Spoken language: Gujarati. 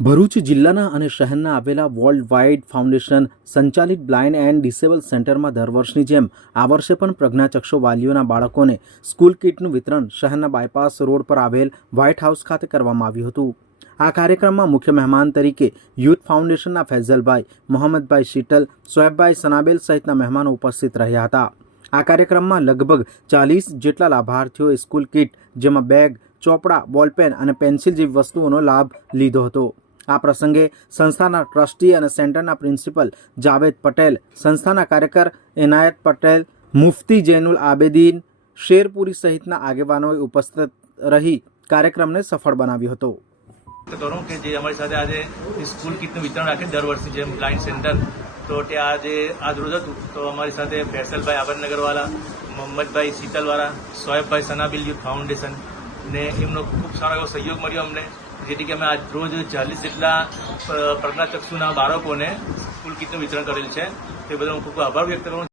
ભરૂચ જિલ્લાના અને શહેરના આવેલા વર્લ્ડ વાઇડ ફાઉન્ડેશન સંચાલિત બ્લાઇન્ડ એન્ડ ડિસેબલ સેન્ટરમાં દર વર્ષની જેમ આ વર્ષે પણ પ્રજ્ઞાચક્ષુ વાલીઓના બાળકોને સ્કૂલ કિટનું વિતરણ શહેરના બાયપાસ રોડ પર આવેલ વ્હાઇટ હાઉસ ખાતે કરવામાં આવ્યું હતું. આ કાર્યક્રમમાં મુખ્ય મહેમાન તરીકે યુથ ફાઉન્ડેશનના ફૈઝલભાઈ, મોહમ્મદભાઈ શીટલ સોએબભાઈ સનાબેલ સહિતના મહેમાનો ઉપસ્થિત રહ્યા હતા. આ કાર્યક્રમમાં લગભગ ચાલીસ જેટલા લાભાર્થીઓએ સ્કૂલ કિટ, જેમાં બેગ, ચોપડા, બોલપેન અને પેન્સિલ જેવી વસ્તુઓનો લાભ લીધો હતો. આ પ્રસંગે સંસ્થાના ટ્રસ્ટી અને સેન્ટરના પ્રિન્સિપલ જાવેદ પટેલ, સંસ્થાના કાર્યકર એનાયત પટેલ, મુફતી જૈનુલ આબેદીન, શેરપુરી સહિતના આગેવાનોએ ઉપસ્થિત રહી કાર્યક્રમને સફળ બનાવ્યો હતો. કરું કે જે અમારી સાથે આજે સ્કૂલ કીટનું વિતરણ રાખે દર વર્ષે જેમ બ્લાઇન્ડ સેન્ટર, તો ત્યાં આજે આજ રોજ હતું. તો અમારી સાથે ફેસલભાઈ આબરનગરવાલા મોહમ્મદભાઈ શીતલવાળા સોએબભાઈ સનાબિલ યુથ ફાઉન્ડેશન ને એમનો ખૂબ સારો એવો સહયોગ મળ્યો અમને. જેથી કે અમે આજ રોજ ચાલીસ જેટલા પ્રજ્ઞાચક્ષુના બાળકોને સ્કૂલ કીટનું વિતરણ કરેલ છે. તે બદલ હું ખૂબ આભાર વ્યક્ત કરું